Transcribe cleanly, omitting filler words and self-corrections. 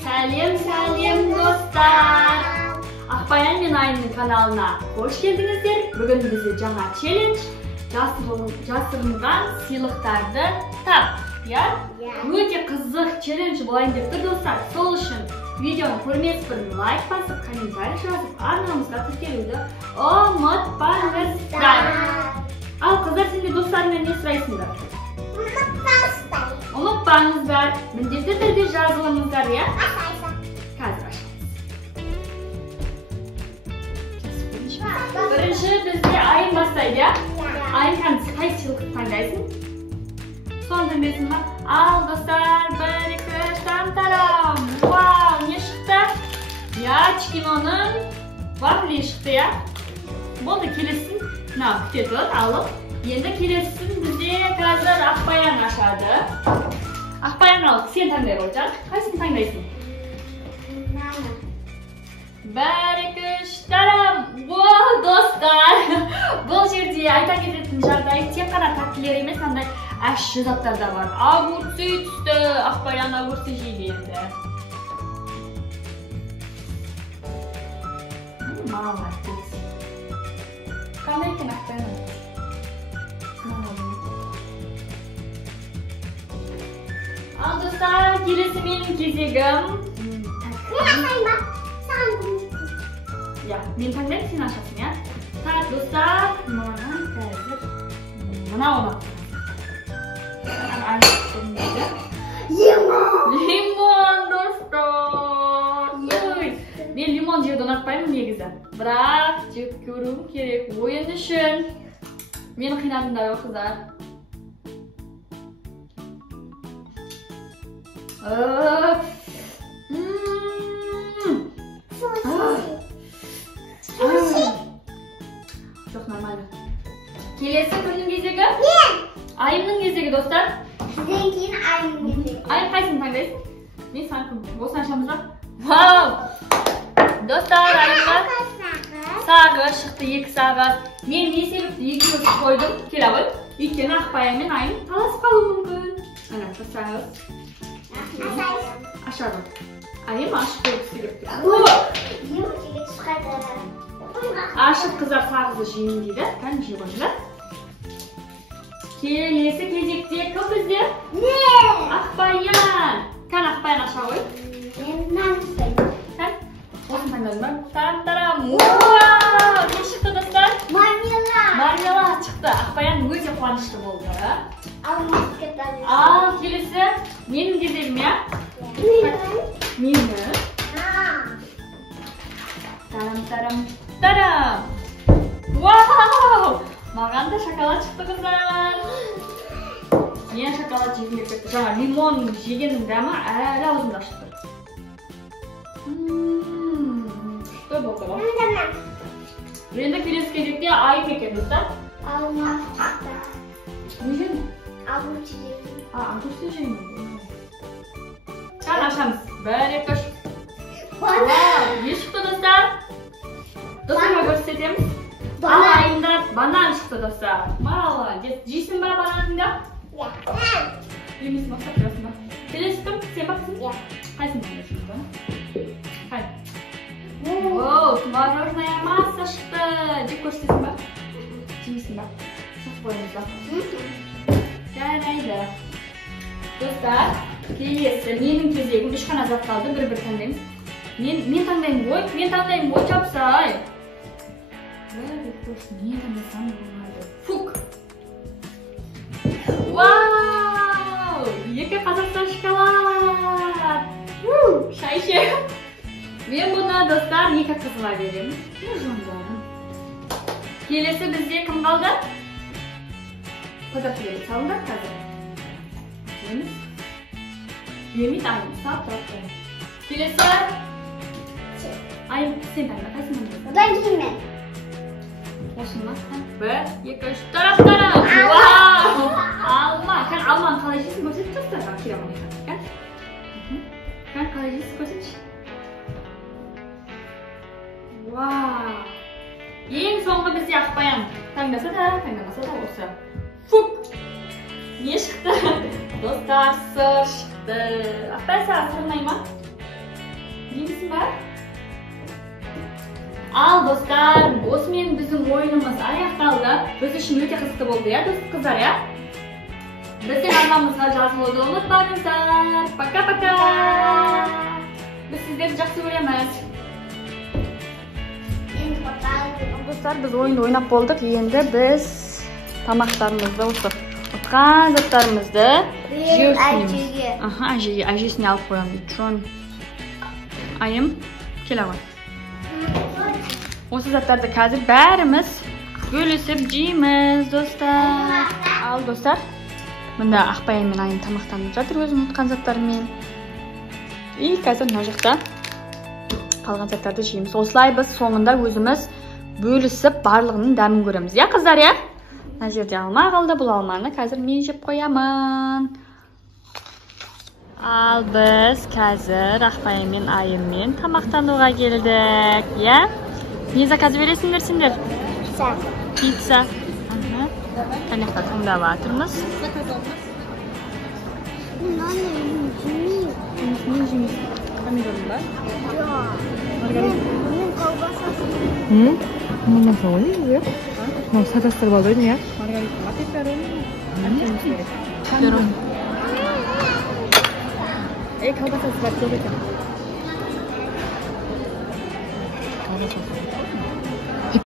Сәлем достар. Ақбаян мен Айымның каналына қош келдіңіздер. Бүгін бізде жаңа челлендж, жасырынған сыйлықтарды тап. Өте қызық челлендж болайын деп тұр достар. Сол үшін видеоны көрмес бұрын лайк басып, комментарий жазып, арнамызға тіркелуді ұмытпаңыздар. Ал қыздар, сендер достарыңнан не сұрайсыңдар? Ұмытпаңыздар. Міндетті түрде жазылыңыздар, иә? Қазір ашамыз. Бірінші бізде Айым бастайды, иә? Айым қай сыйлықты таңдайсың? Соны білмесің ба? Ал достар, 1, 2, 3, тарам. Вау, не шықты? Ячкиноның вафли шықты, иә? Болды, келесін. Күте тұр, алып. Енді келесін бізде қазір Ақбаян ашады. Ақбаян алып, сен таңдай олжан. Қайсын таңдайсың? 1, 2, 3, тарам. Воу, достар. Бұл жерде айта кететін жағдай тек қана тәттілер емес, андай ащы заттар да бар. Огурцы түсті. Ақбаян огурцы жейді енді. Молодец. Қандай екен Ақбаян? Ал достар, келесі менің кезегім. Мен таңдайым, сен ашасың, иә? Так, достар, маған қазір мынау лимон, достар. Мен лимон жеуді ұнатпаймын негізі. Бірақ жеп көруім керек ойын үшін. Мені қинадыңдар, қыздар. Жоқ, нормально. Келесі кімнің кезегі? Мен! Айымның кезегі, достар. Сізден кейін Айымның кезегі. Айым қайсың таңдайсың? Мен саңқым. Осыны ашамыз ба? Вау! Достар, Айымға сағы шықты, 2 сағы. Мен не себепті екеуі қойдым? Келе ғой. Өйткені Ақбаян мен Айым таласып қалуы мүмкін. Ана, сағыз. Ашады. Айым ашып көргісі келіп тұр. Ашып қыздар сағызы жейін дейді. Кән жей қойыңдар. Келесі кезекте кім бізде? Мен! Ақбаян! Кән Ақбаян аша ғой. Мен наныстаймын. Кән? Осын таңдадың ба? Тарам-тарам! Уау! Не шықты достар? Мармелад! Мармелад шықты. Ақбаян өте қуанышты болды. Ал келесі менің кезегім, иә? Мені? Тарам-тарам! Тарам! Вау! Маған да шоколад шықты қыздар. Мен шоколад жегім келіп кетті. Жаңа лимон жегеннің дәмі әлі аузымда шықты. Күшті болды ғой. Енді келесі кезекте Айым екен, достар. Алма шықты. Не жеймін? Огурцы жеймін. Огурцы жеймін. Кән ашамыз. 1, 2, 3. Вау! Не шықты, достар? Достарға көрсетеміз. Айымда банан шықты, достар. Молодец. Жейсің ба бананыңда? Иә. Жемесің ба, сақтырасың ба? Келесі кім? Сен бақсың? Иә. Қайсың таңдайсың? Қай? Оу, творожная масса шықты. Жеп көрсетесің ба? Жемесің ба? Сақтып қойыңыз ба? Жарайды. Достар, келесі менің кезегім. 3 қана зат қалды, бір таңдаймыз. Мен таңдайым ғой, жапсай. Не таңдасам болады. Фук! Вау! 2 Қазақстан шоколад! Шай ішем. Мен бұны, достар, 2 қызыла беремін. Келесі бізде кім қалды? Қадапілері салындар қазір. Емет Айым, сап тұрақтың. Келесі Айым, сен таңда, қайсын таңдайсың? Одан кейін мен. Осыны ма? 1, 2, 3, тарап-тарап! Вау! Алма! Кән алманы қалай жейсің көрсетіп тұрсыздар? Келе алмай кән? Кән қалай жейсің көрсетші? Вау! Ең соңғы бізде Ақбаян. Таңдаса да, таңдамаса да осы. Фук! Не шықты? Dostlar sır çıktı. Ben sana sırmayayım. İyi misin ben? Al dostlar, osmen bizim oyunumuz аяқталды. Biz için öte kısıtlı oldu ya kızlar ya. Bizden anlamımızga жазылуды unutmаңыздар. Пока-пока. Biz sizleri жақсы көреміз. Dostlar biz oyunda oynap болдық. Енді біз тамақтарымызды осы отқан заттарымызды жеу үстінеміз. Әжесіне алып қоямын дейді. Шон айым келе ғой. Осы заттарды қазір бәріміз бөлісіп жейміз, достар. Ал, достар, мында Ақбай мен Айым тамақтанып жатыр өзім ұтқан заттарымен. И қазір мына жақта қалған заттарды жейміз. Осылай біз соңында өзіміз бөлісіп барлығының дәмін көреміз. Я, қыздар, я? Мына жерде алма қалды, бұл алманы қазір мен жеп қоямын. Ал біз қазір Ақбай мен Айыммен тамақтануға келдік, я? Не заказ бересіңдер сендер? Пицца. Қанақта тыңдап жатырмыз. Помидорың бар? Мен колбасасын. Мама соны жеп. Мама садастырып алды не? Маргарита, Пепперони. колбасасы бар, жоқ екен.